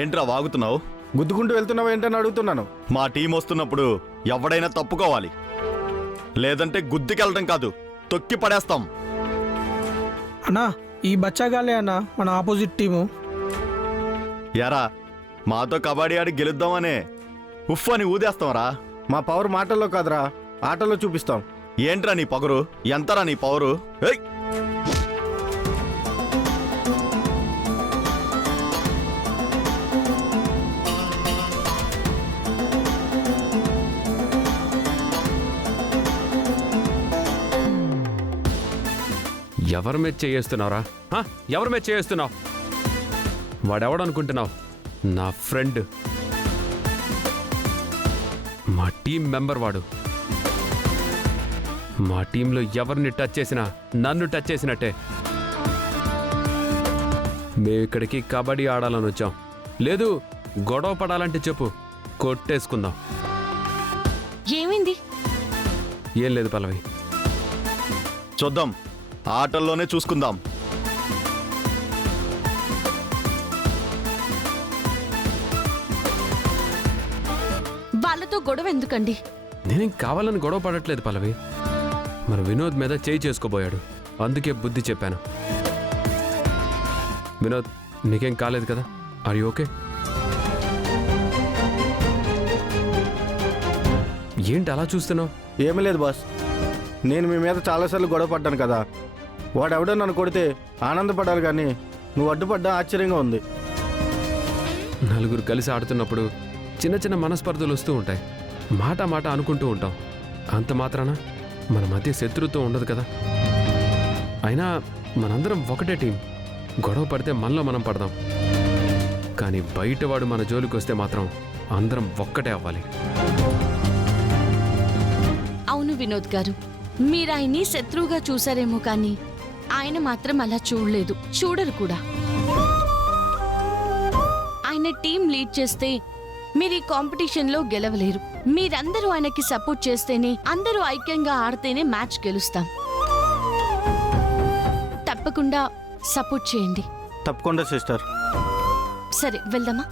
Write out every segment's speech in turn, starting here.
ఏంట్రా వాగుతున్నావు? గుద్దుకుంటూ వెళ్తున్నావు ఏంటని అడుగుతున్నాను. మా టీం వస్తున్నప్పుడు ఎవడైనా తప్పుకోవాలి, లేదంటే గుద్దుకెళ్ళడం కాదు తొక్కి పడేస్తాం. అన్నా ఈ బచ్చాగాలే అన్న మన ఆపోజిట్ టీము. యారా మాతో కబడ్డీ ఆడి గెలుద్దామనే ఉఫ్ అని ఊదేస్తాంరా. మా పవర్ మాటల్లో కాదురా, ఆటల్లో చూపిస్తాం. ఏంట్రా నీ పొగరు? ఎంతరా నీ పవరు? ఏయ్ ఎవరి మీద చేస్తున్నావురా? ఎవరి మీద చేస్తున్నావు? వాడెవడనుకుంటున్నావు? నా ఫ్రెండ్, మా టీం మెంబర్ వాడు. మా టీంలో ఎవరిని టచ్ చేసినా నన్ను టచ్ చేసినట్టే. మేము ఇక్కడికి కబడ్డీ ఆడాలని వచ్చాం. లేదు గొడవ పడాలంటే చెప్పు, కొట్టేసుకుందాం. ఏమైంది? ఏం లేదు పల్లవి. చూద్దాం, ఆటల్లోనే చూసుకుందాం. వాళ్ళతో గొడవ ఎందుకండి? నేనేం కావాలని గొడవ పడట్లేదు పల్లవి. మన వినోద్ మీద చేయి చేసుకోబోయాడు, అందుకే బుద్ధి చెప్పాను. వినోద్, నీకేం కాలేదు కదా? Are you okay? ఏంటి అలా చూస్తున్నావు? ఏమీ లేదు బాస్, నేను మీ మీద చాలాసార్లు గొడవ పడ్డాను కదా. వాడెవడో నన్ను కొడితే ఆనందపడాలి కానీ నువ్వు అడ్డుపడ్డా ఆశ్చర్యంగా ఉంది. నలుగురు కలిసి ఆడుతున్నప్పుడు చిన్న చిన్న మనస్పర్ధలు వస్తూ ఉంటాయి. మాట మాట అనుకుంటూ ఉంటాం. అంత మాత్రాన మన మధ్య శత్రుత్వం ఉండదు కదా. అయినా మనందరం ఒకటే టీం. గొడవ పడితే మనలో మనం పడదాం, కానీ బయటవాడు మన జోలికి వస్తే మాత్రం అందరం ఒక్కటే అవ్వాలి. అవును వినోద్ గారు, మీరాయన్ని శత్రువుగా చూసారేమో కానీ ఆయన మాత్రం అలా చూడలేదు, చూడరు కూడా. ఆయన టీం లీడ్ చేస్తే మీరు ఈ కాంపిటీషన్లో గెలవలేరు. మీరందరూ ఆయనకి సపోర్ట్ చేస్తేనే, అందరూ ఐక్యంగా ఆడితేనే మ్యాచ్ గెలుస్తాం. తప్పకుండా సపోర్ట్ చేయండి. తప్పకుండా సిస్టర్. సరే వెళ్దామా?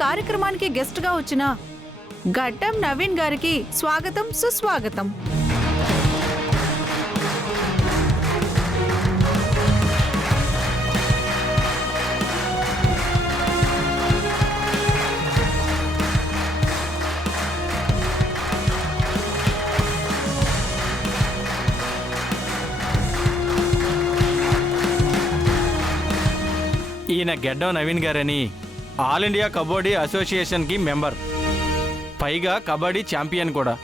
కార్యక్రమానికి గెస్ట్ గా వచ్చిన గడ్డం నవీన్ గారికి స్వాగతం, సుస్వాగతం. ఈయన గెడ్డం నవీన్ గారని ఆల్ ఇండియా కబడ్డీ అసోసియేషన్కి మెంబర్, పైగా కబడ్డీ ఛాంపియన్ కూడా.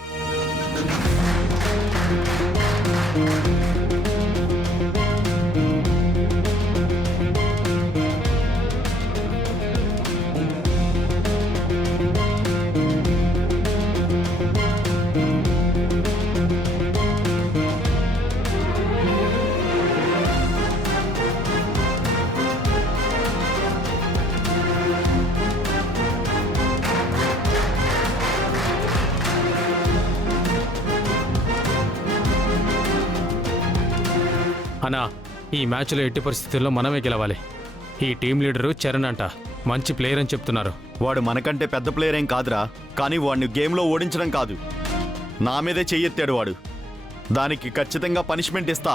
అన్నా, ఈ మ్యాచ్లో ఎట్టి పరిస్థితుల్లో మనమే గెలవాలి. ఈ టీం లీడరు చరణ్ అంట, మంచి ప్లేయర్ అని చెప్తున్నారు. వాడు మనకంటే పెద్ద ప్లేయర్ ఏం కాదురా, కానీ వాడిని గేమ్లో ఓడించడం కాదు, నా మీదే చెయ్యెత్తాడు వాడు. దానికి ఖచ్చితంగా పనిష్మెంట్ ఇస్తా.